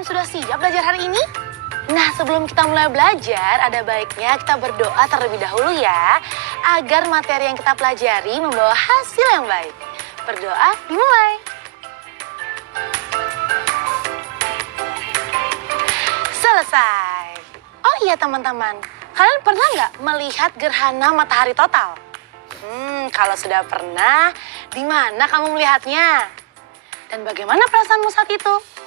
kalian sudah siap belajar hari ini? Nah, sebelum kita mulai belajar, ada baiknya kita berdoa terlebih dahulu ya, agar materi yang kita pelajari membawa hasil yang baik. Berdoa dimulai. Selesai. Oh iya teman-teman, kalian pernah nggak melihat gerhana matahari total? Kalau sudah pernah, di mana kamu melihatnya? Dan bagaimana perasaanmu saat itu?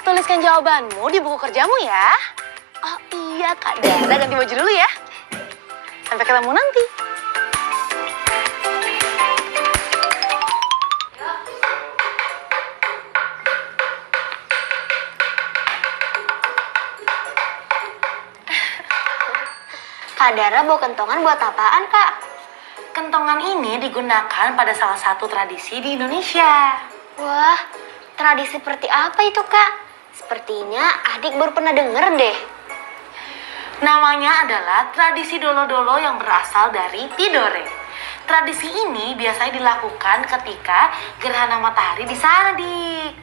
Tuliskan jawabanmu di buku kerjamu ya. Oh iya Kak Dara, ganti baju dulu ya. Sampai ketemu nanti. Kak Dara bawa kentongan buat apaan, Kak? Kentongan ini digunakan pada salah satu tradisi di Indonesia. Wah, tradisi seperti apa itu, Kak? Sepertinya adik baru pernah denger deh. Namanya adalah tradisi dolo-dolo yang berasal dari Tidore. Tradisi ini biasanya dilakukan ketika gerhana matahari disadik.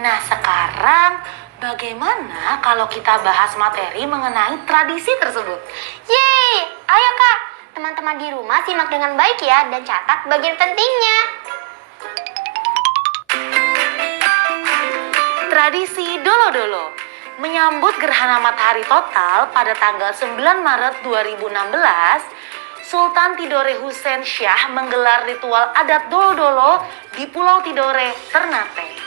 Nah, sekarang bagaimana kalau kita bahas materi mengenai tradisi tersebut? Yeay! Ayo, Kak. Teman-teman di rumah simak dengan baik ya dan catat bagian pentingnya. Tradisi dolo-dolo menyambut gerhana matahari total pada tanggal 9 Maret 2016, Sultan Tidore Hussein Shah menggelar ritual adat dolo-dolo di Pulau Tidore, Ternate.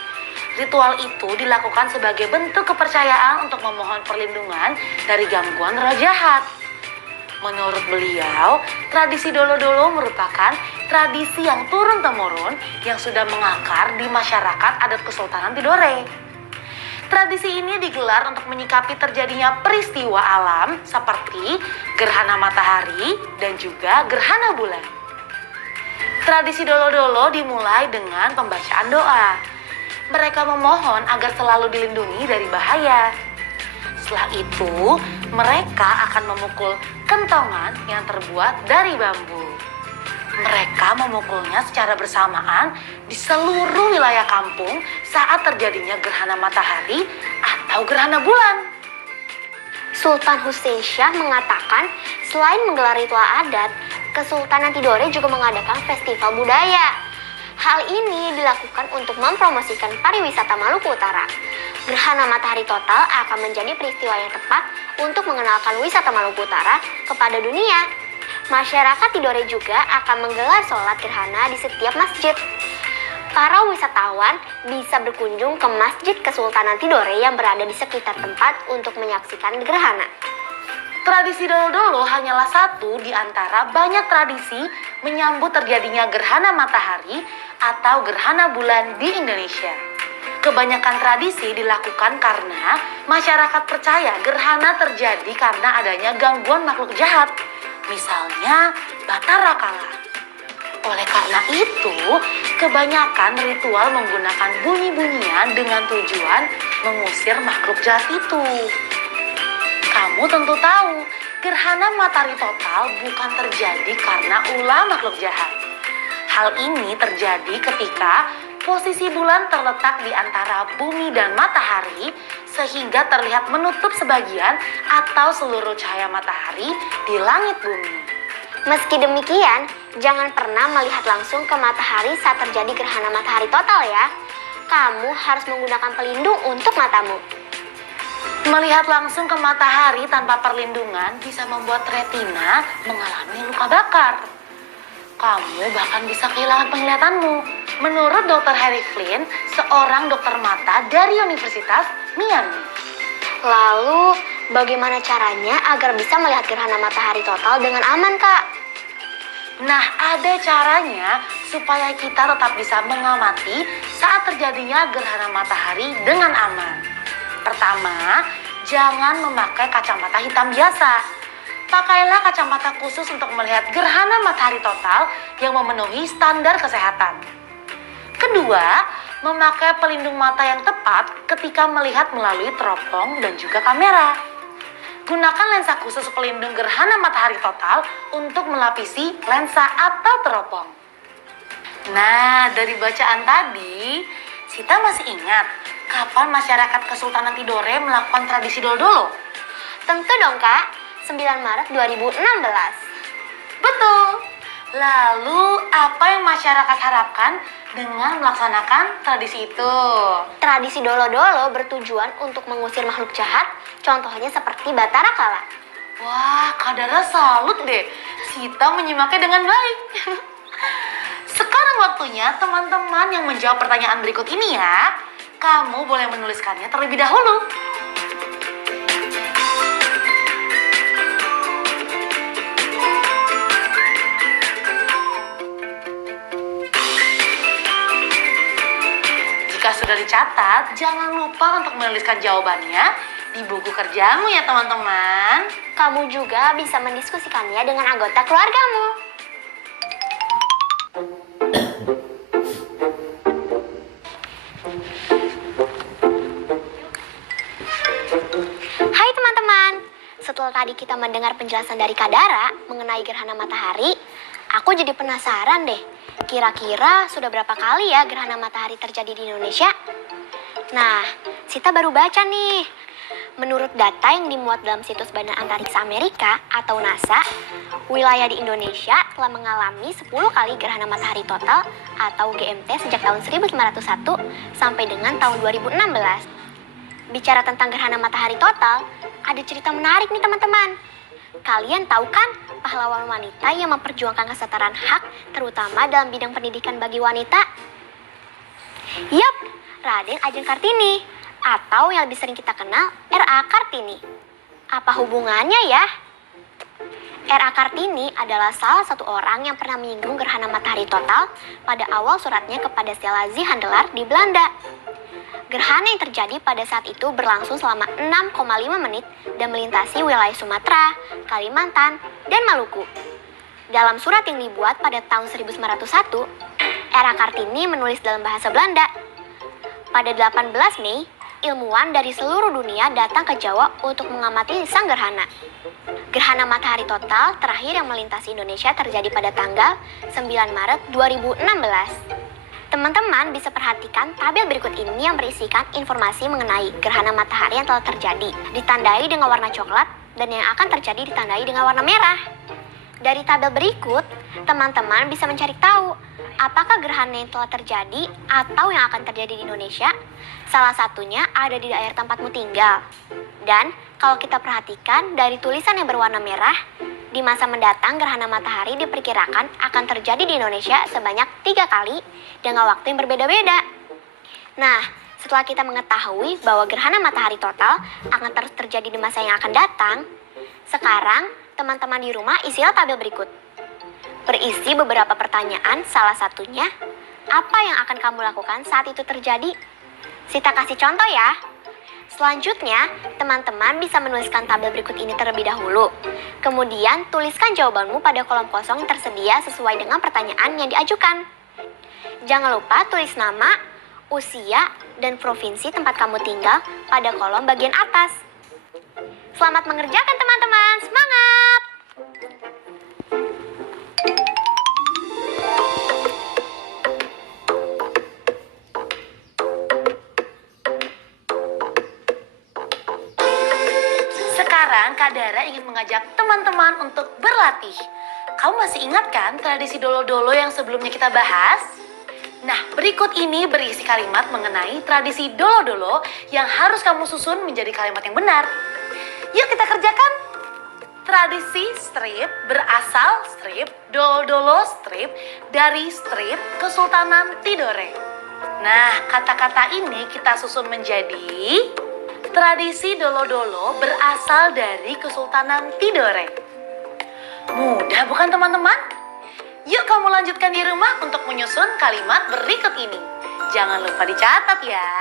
Ritual itu dilakukan sebagai bentuk kepercayaan untuk memohon perlindungan dari gangguan roh jahat. Menurut beliau, tradisi dolo-dolo merupakan tradisi yang turun-temurun yang sudah mengakar di masyarakat adat Kesultanan Tidore. Tradisi ini digelar untuk menyikapi terjadinya peristiwa alam seperti gerhana matahari dan juga gerhana bulan. Tradisi dolo-dolo dimulai dengan pembacaan doa. Mereka memohon agar selalu dilindungi dari bahaya. Setelah itu, mereka akan memukul kentongan yang terbuat dari bambu. Mereka memukulnya secara bersamaan di seluruh wilayah kampung saat terjadinya gerhana matahari atau gerhana bulan. Sultan Hussein Shah mengatakan selain menggelar ritual adat, Kesultanan Tidore juga mengadakan festival budaya. Hal ini dilakukan untuk mempromosikan pariwisata Maluku Utara. Gerhana matahari total akan menjadi peristiwa yang tepat untuk mengenalkan wisata Maluku Utara kepada dunia. Masyarakat Tidore juga akan menggelar sholat gerhana di setiap masjid. Para wisatawan bisa berkunjung ke Masjid Kesultanan Tidore yang berada di sekitar tempat untuk menyaksikan gerhana. Tradisi dolo-dolo hanyalah satu di antara banyak tradisi menyambut terjadinya gerhana matahari atau gerhana bulan di Indonesia. Kebanyakan tradisi dilakukan karena masyarakat percaya gerhana terjadi karena adanya gangguan makhluk jahat. Misalnya Batara Kala. Oleh karena itu, kebanyakan ritual menggunakan bunyi-bunyian dengan tujuan mengusir makhluk jahat itu. Kamu tentu tahu, gerhana matahari total bukan terjadi karena ulah makhluk jahat. Hal ini terjadi ketika posisi bulan terletak di antara bumi dan matahari sehingga terlihat menutup sebagian atau seluruh cahaya matahari di langit bumi. Meski demikian, jangan pernah melihat langsung ke matahari saat terjadi gerhana matahari total ya. Kamu harus menggunakan pelindung untuk matamu. Melihat langsung ke matahari tanpa perlindungan bisa membuat retina mengalami luka bakar. Kamu bahkan bisa kehilangan penglihatanmu. Menurut Dr. Harry Flynn, seorang dokter mata dari Universitas Miami. Lalu, bagaimana caranya agar bisa melihat gerhana matahari total dengan aman, Kak? Nah, ada caranya supaya kita tetap bisa mengamati saat terjadinya gerhana matahari dengan aman. Pertama, jangan memakai kacamata hitam biasa. Pakailah kacamata khusus untuk melihat gerhana matahari total yang memenuhi standar kesehatan. Kedua, memakai pelindung mata yang tepat ketika melihat melalui teropong dan juga kamera. Gunakan lensa khusus pelindung gerhana matahari total untuk melapisi lensa atau teropong. Nah, dari bacaan tadi, Sita masih ingat kapan masyarakat Kesultanan Tidore melakukan tradisi dolo-dolo? Tentu dong Kak, 9 Maret 2016. Betul. Lalu apa yang masyarakat harapkan dengan melaksanakan tradisi itu? Tradisi dolo-dolo bertujuan untuk mengusir makhluk jahat, contohnya seperti Batara Kala. Wah, Kak Dara salut deh. Sita menyimaknya dengan baik. Sekarang waktunya teman-teman yang menjawab pertanyaan berikut ini ya. Kamu boleh menuliskannya terlebih dahulu. Jika sudah dicatat, jangan lupa untuk menuliskan jawabannya di buku kerjamu ya teman-teman. Kamu juga bisa mendiskusikannya dengan anggota keluargamu. Hai teman-teman, setelah tadi kita mendengar penjelasan dari Kak Dara mengenai gerhana matahari, aku jadi penasaran deh, kira-kira sudah berapa kali ya gerhana matahari terjadi di Indonesia? Nah, Sita baru baca nih. Menurut data yang dimuat dalam situs Badan Antariksa Amerika atau NASA, wilayah di Indonesia telah mengalami 10 kali gerhana matahari total atau GMT sejak tahun 1501 sampai dengan tahun 2016. Bicara tentang gerhana matahari total, ada cerita menarik nih teman-teman. Kalian tahu kan pahlawan wanita yang memperjuangkan kesetaraan hak terutama dalam bidang pendidikan bagi wanita? Yap, Raden Ajeng Kartini atau yang lebih sering kita kenal R.A. Kartini. Apa hubungannya ya? R.A. Kartini adalah salah satu orang yang pernah menyinggung gerhana matahari total pada awal suratnya kepada Stella Handelaar di Belanda. Gerhana yang terjadi pada saat itu berlangsung selama 6,5 menit dan melintasi wilayah Sumatera, Kalimantan, dan Maluku. Dalam surat yang dibuat pada tahun 1901, R.A. Kartini menulis dalam bahasa Belanda. Pada 18 Mei, ilmuwan dari seluruh dunia datang ke Jawa untuk mengamati sang gerhana. Gerhana matahari total terakhir yang melintasi Indonesia terjadi pada tanggal 9 Maret 2016. Teman-teman bisa perhatikan tabel berikut ini yang berisikan informasi mengenai gerhana matahari yang telah terjadi, ditandai dengan warna coklat, dan yang akan terjadi ditandai dengan warna merah. Dari tabel berikut, teman-teman bisa mencari tahu apakah gerhana yang telah terjadi atau yang akan terjadi di Indonesia. Salah satunya ada di daerah tempatmu tinggal. Dan kalau kita perhatikan dari tulisan yang berwarna merah, di masa mendatang gerhana matahari diperkirakan akan terjadi di Indonesia sebanyak 3 kali dengan waktu yang berbeda-beda. Nah, setelah kita mengetahui bahwa gerhana matahari total akan terus terjadi di masa yang akan datang, sekarang teman-teman di rumah isilah tabel berikut. Berisi beberapa pertanyaan, salah satunya, apa yang akan kamu lakukan saat itu terjadi? Sita kasih contoh ya. Selanjutnya, teman-teman bisa menuliskan tabel berikut ini terlebih dahulu. Kemudian, tuliskan jawabanmu pada kolom kosong yang tersedia sesuai dengan pertanyaan yang diajukan. Jangan lupa tulis nama, usia, dan provinsi tempat kamu tinggal pada kolom bagian atas. Selamat mengerjakan teman-teman, semangat! Sekarang Kak Dara ingin mengajak teman-teman untuk berlatih. Kamu masih ingat kan tradisi dolo-dolo yang sebelumnya kita bahas? Nah, berikut ini berisi kalimat mengenai tradisi dolo-dolo yang harus kamu susun menjadi kalimat yang benar. Yuk kita kerjakan. Tradisi strip berasal strip, dolo-dolo strip, dari strip Kesultanan Tidore. Nah, kata-kata ini kita susun menjadi tradisi dolo-dolo berasal dari Kesultanan Tidore. Mudah bukan teman-teman? Yuk kamu lanjutkan di rumah untuk menyusun kalimat berikut ini. Jangan lupa dicatat ya.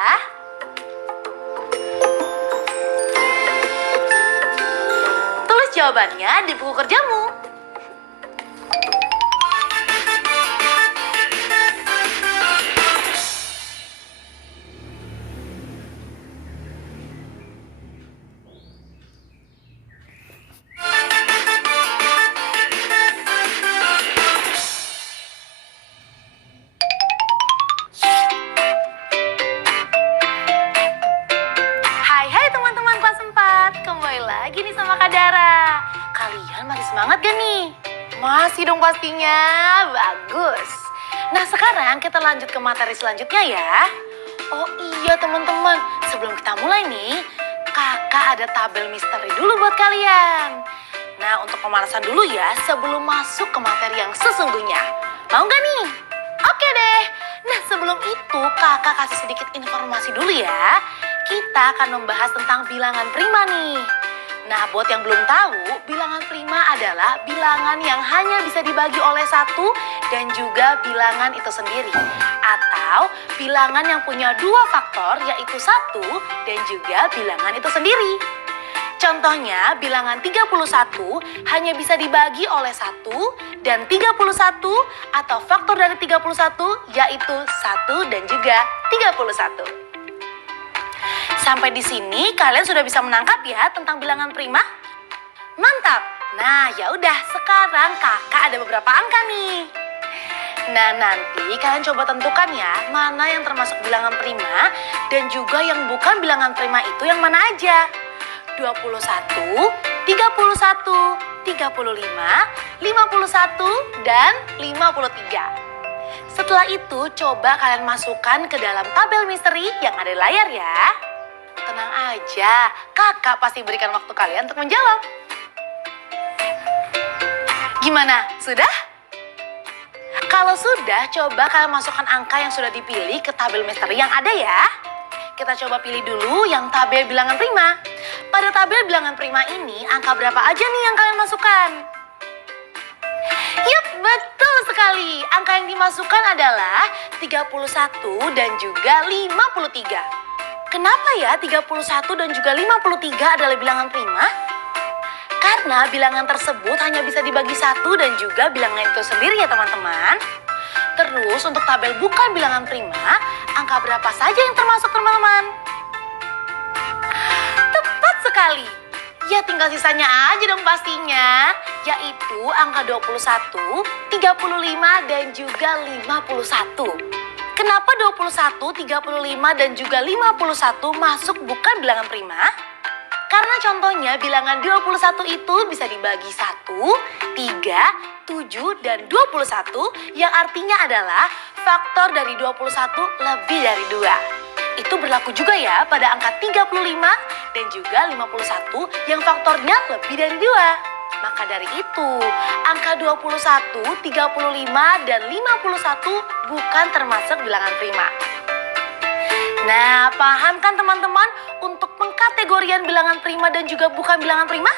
Tulis jawabannya di buku kerjamu. semangat gak nih? Masih dong pastinya, bagus. Nah sekarang kita lanjut ke materi selanjutnya ya. Oh iya teman-teman, sebelum kita mulai nih, kakak ada tabel misteri dulu buat kalian. Nah untuk pemanasan dulu ya sebelum masuk ke materi yang sesungguhnya. Mau gak nih? Oke deh. Nah sebelum itu kakak kasih sedikit informasi dulu ya. Kita akan membahas tentang bilangan prima nih. Nah buat yang belum tahu, bilangan prima adalah bilangan yang hanya bisa dibagi oleh satu dan juga bilangan itu sendiri. Atau bilangan yang punya dua faktor yaitu satu dan juga bilangan itu sendiri. Contohnya bilangan 31 hanya bisa dibagi oleh 1 dan 31 atau faktor dari 31 yaitu 1 dan juga 31. Sampai di sini kalian sudah bisa menangkap ya tentang bilangan prima? Mantap. Nah, ya udah sekarang kakak ada beberapa angka nih. Nah, nanti kalian coba tentukan ya mana yang termasuk bilangan prima dan juga yang bukan bilangan prima itu yang mana aja. 21, 31, 35, 51, dan 53. Setelah itu coba kalian masukkan ke dalam tabel misteri yang ada di layar ya. Tenang aja, kakak pasti berikan waktu kalian untuk menjawab. Gimana, sudah? Kalau sudah, coba kalian masukkan angka yang sudah dipilih ke tabel misteri yang ada ya. Kita coba pilih dulu yang tabel bilangan prima. Pada tabel bilangan prima ini, angka berapa aja nih yang kalian masukkan? Yup, betul sekali. Angka yang dimasukkan adalah 31 dan juga 53. Kenapa ya 31 dan juga 53 adalah bilangan prima? Karena bilangan tersebut hanya bisa dibagi satu dan juga bilangan itu sendiri ya teman-teman. Terus untuk tabel bukan bilangan prima, angka berapa saja yang termasuk teman-teman? Tepat sekali. Ya tinggal sisanya aja dong pastinya. Yaitu angka 21, 35 dan juga 51. Kenapa 21, 35 dan juga 51 masuk bukan bilangan prima? Karena contohnya bilangan 21 itu bisa dibagi 1, 3, 7, dan 21 yang artinya adalah faktor dari 21 lebih dari 2. Itu berlaku juga ya pada angka 35 dan juga 51 yang faktornya lebih dari 2. Maka dari itu, angka 21, 35, dan 51 bukan termasuk bilangan prima. Nah, paham kan teman-teman untuk pengkategorian bilangan prima dan juga bukan bilangan prima?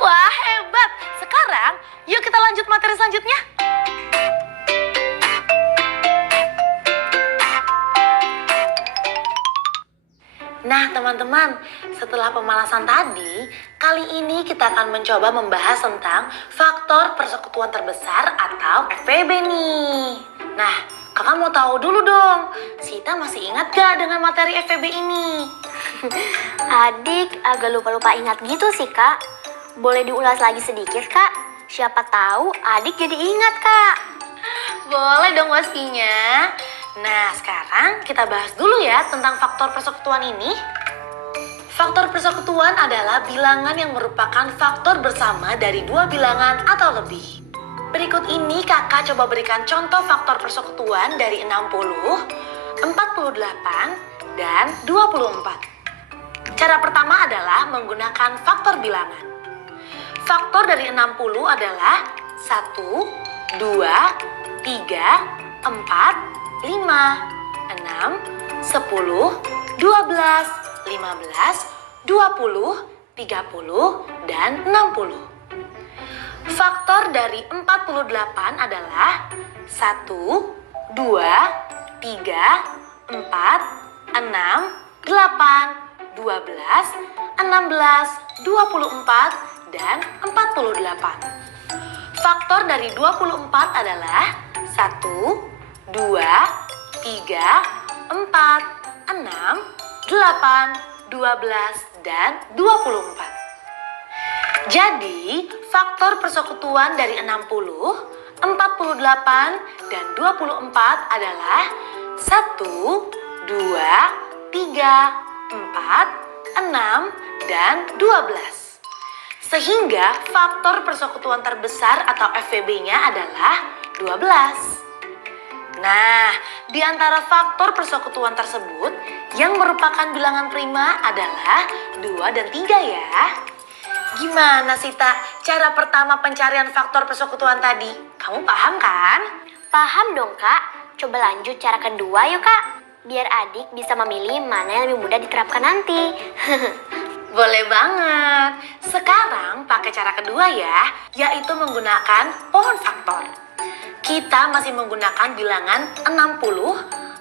Wah, hebat! Sekarang, yuk kita lanjut materi selanjutnya. Nah teman-teman, setelah pemanasan tadi, kali ini kita akan mencoba membahas tentang faktor persekutuan terbesar atau FPB nih. Nah, kakak mau tahu dulu dong, Sita masih ingat gak dengan materi FPB ini? Adik agak lupa-lupa ingat gitu sih kak. Boleh diulas lagi sedikit kak? Siapa tahu adik jadi ingat kak. Boleh dong pastinya. Nah, sekarang kita bahas dulu ya tentang faktor persekutuan ini. Faktor persekutuan adalah bilangan yang merupakan faktor bersama dari dua bilangan atau lebih. Berikut ini kakak coba berikan contoh faktor persekutuan dari 60, 48, dan 24. Cara pertama adalah menggunakan faktor bilangan. Faktor dari 60 adalah 1, 2, 3, 4, 5, 6, 10, 12, 15, 20, 30, dan 60. Faktor dari 48 adalah 1, 2, 3, 4, 6, 8, 12, 16, 24, dan 48. Faktor dari 24 adalah 1, 2, 3, 4, 6, 8, 12, dan 24. Jadi, faktor persekutuan dari 60, 48, dan 24 adalah 1, 2, 3, 4, 6, dan 12. Sehingga faktor persekutuan terbesar atau FPB-nya adalah 12. Nah, di antara faktor persekutuan tersebut, yang merupakan bilangan prima adalah 2 dan 3 ya. Gimana Sita cara pertama pencarian faktor persekutuan tadi? Kamu paham kan? Paham dong Kak. Coba lanjut cara kedua yuk Kak. Biar adik bisa memilih mana yang lebih mudah diterapkan nanti. Boleh banget. Sekarang pakai cara kedua ya, yaitu menggunakan pohon faktor. Kita masih menggunakan bilangan 60,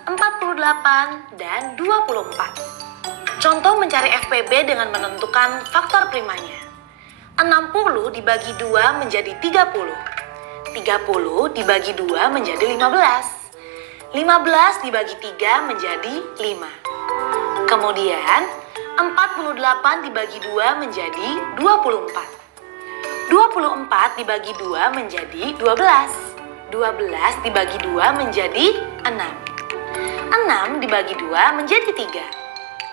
48, dan 24. Contoh mencari FPB dengan menentukan faktor primanya. 60 dibagi 2 menjadi 30. 30 dibagi 2 menjadi 15. 15 dibagi 3 menjadi 5. Kemudian 48 dibagi 2 menjadi 24. 24 dibagi 2 menjadi 12. 12 dibagi 2 menjadi 6. 6 dibagi 2 menjadi 3.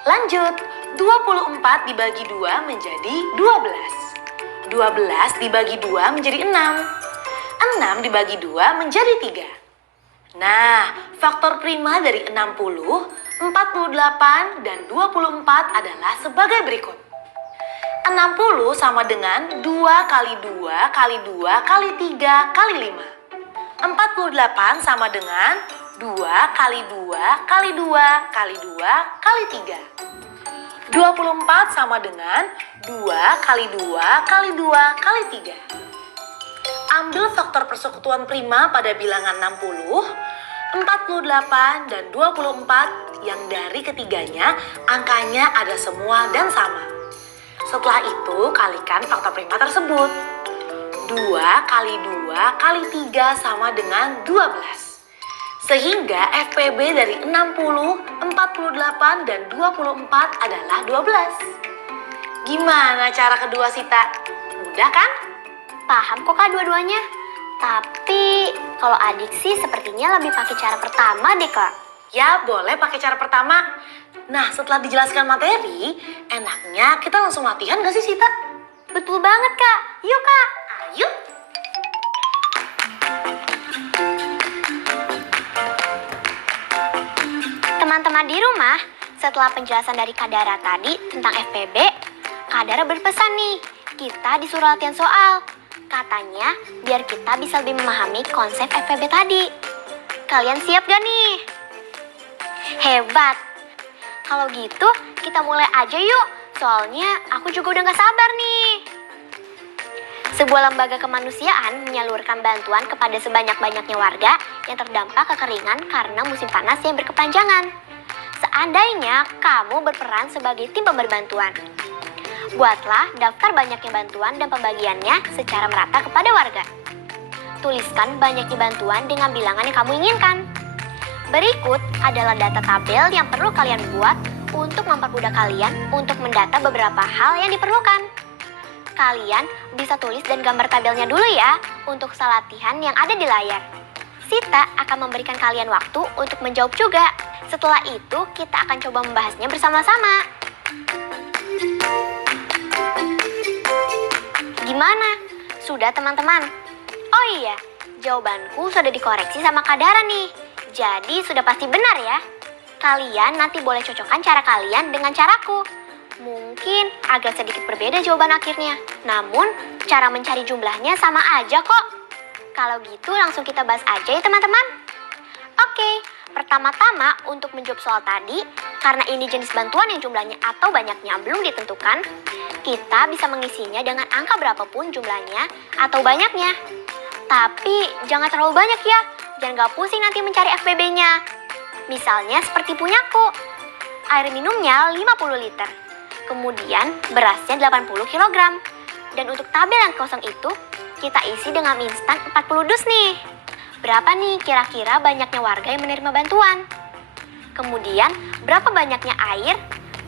Lanjut, 24 dibagi 2 menjadi 12. 12 dibagi 2 menjadi 6. 6 dibagi 2 menjadi 3. Nah, faktor prima dari 60, 48, dan 24 adalah sebagai berikut. 60 sama dengan 2 kali 2 kali 2 kali 3 kali 5. 48 sama dengan 2 kali 2 kali 2 kali 2 kali 3. 24 sama dengan 2 kali 2 kali 2 kali 3. Ambil faktor persekutuan prima pada bilangan 60, 48, dan 24 yang dari ketiganya angkanya ada semua dan sama. Setelah itu kalikan faktor prima tersebut. 2 kali 2 kali 3 sama dengan 12. Sehingga FPB dari 60, 48, dan 24 adalah 12. Gimana cara kedua Sita? Mudah kan? Paham kok Kak dua-duanya. Tapi kalau adik sih sepertinya lebih pakai cara pertama deh Kak. Ya boleh pakai cara pertama. Nah setelah dijelaskan materi, enaknya kita langsung latihan gak sih Sita? Betul banget Kak. Yuk Kak. Ayo. Teman-teman di rumah, setelah penjelasan dari Kak Dara tadi tentang FPB, Kak Dara berpesan nih, kita disuruh latihan soal. Katanya, biar kita bisa lebih memahami konsep FPB tadi. Kalian siap gak nih? Hebat! Kalau gitu, kita mulai aja yuk. Soalnya aku juga udah gak sabar nih. Sebuah lembaga kemanusiaan menyalurkan bantuan kepada sebanyak-banyaknya warga yang terdampak kekeringan karena musim panas yang berkepanjangan. Seandainya kamu berperan sebagai tim pemberi bantuan, buatlah daftar banyaknya bantuan dan pembagiannya secara merata kepada warga. Tuliskan banyaknya bantuan dengan bilangan yang kamu inginkan. Berikut adalah data tabel yang perlu kalian buat untuk mempermudah kalian untuk mendata beberapa hal yang diperlukan. Kalian bisa tulis dan gambar tabelnya dulu ya untuk soal latihan yang ada di layar. Sita akan memberikan kalian waktu untuk menjawab juga. Setelah itu kita akan coba membahasnya bersama-sama. Gimana? Sudah teman-teman? Oh iya, jawabanku sudah dikoreksi sama Kak Dara nih. Jadi sudah pasti benar ya. Kalian nanti boleh cocokkan cara kalian dengan caraku. Mungkin agak sedikit berbeda jawaban akhirnya. Namun, cara mencari jumlahnya sama aja kok. Kalau gitu langsung kita bahas aja ya teman-teman. Oke, pertama-tama untuk menjawab soal tadi, karena ini jenis bantuan yang jumlahnya atau banyaknya belum ditentukan, kita bisa mengisinya dengan angka berapapun jumlahnya atau banyaknya. Tapi jangan terlalu banyak ya, jangan gak pusing nanti mencari FPB-nya. Misalnya seperti punyaku, air minumnya 50 liter. Kemudian berasnya 80 kg. Dan untuk tabel yang kosong itu, kita isi dengan mie instan 40 dus nih. Berapa nih kira-kira banyaknya warga yang menerima bantuan? Kemudian, berapa banyaknya air,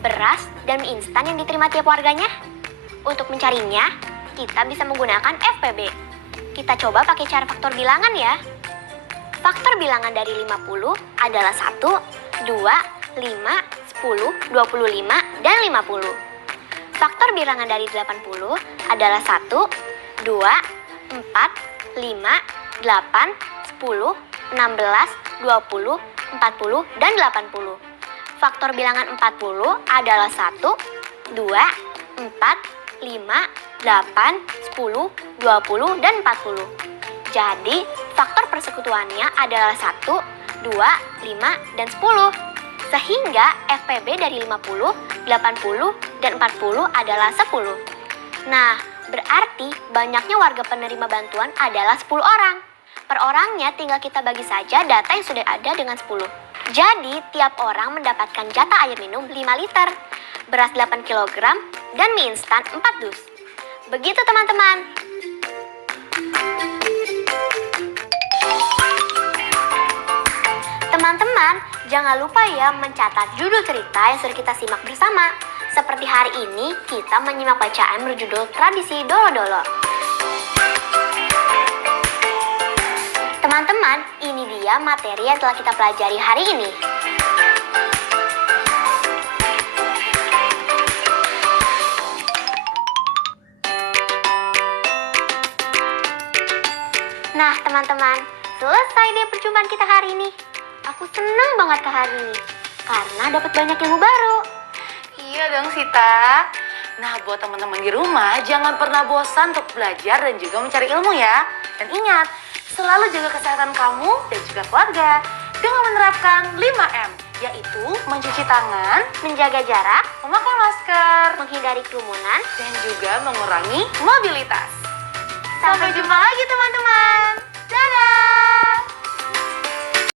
beras, dan mie instan yang diterima tiap warganya? Untuk mencarinya, kita bisa menggunakan FPB. Kita coba pakai cara faktor bilangan ya. Faktor bilangan dari 50 adalah 1, 2, 5, 10, 25, dan 50. Faktor bilangan dari 80 adalah 1, 2, 4, 5, 8, 10, 16, 20, 40, dan 80. Faktor bilangan 40 adalah 1, 2, 4, 5, 8, 10, 20, dan 40. Jadi, faktor persekutuannya adalah 1, 2, 5, dan 10. Sehingga FPB dari 50, 80, dan 40 adalah 10. Nah, berarti banyaknya warga penerima bantuan adalah 10 orang. Per orangnya tinggal kita bagi saja data yang sudah ada dengan 10. Jadi, tiap orang mendapatkan jatah air minum 5 liter, beras 8 kg, dan mie instan 4 dus. Begitu teman-teman. Teman-teman, jangan lupa ya mencatat judul cerita yang sudah kita simak bersama. Seperti hari ini, kita menyimak bacaan berjudul Tradisi Dolo-Dolo. Teman-teman, ini dia materi yang telah kita pelajari hari ini. Nah, teman-teman, selesai deh perjumpaan kita hari ini. Aku senang banget ke hari ini, karena dapat banyak ilmu baru. Iya dong Sita. Nah buat teman-teman di rumah jangan pernah bosan untuk belajar dan juga mencari ilmu ya. Dan ingat, selalu jaga kesehatan kamu dan juga keluarga dengan menerapkan 5M, yaitu mencuci tangan, Menjaga jarak, memakai masker, menghindari kerumunan. dan juga mengurangi mobilitas. Sampai jumpa lagi teman-teman.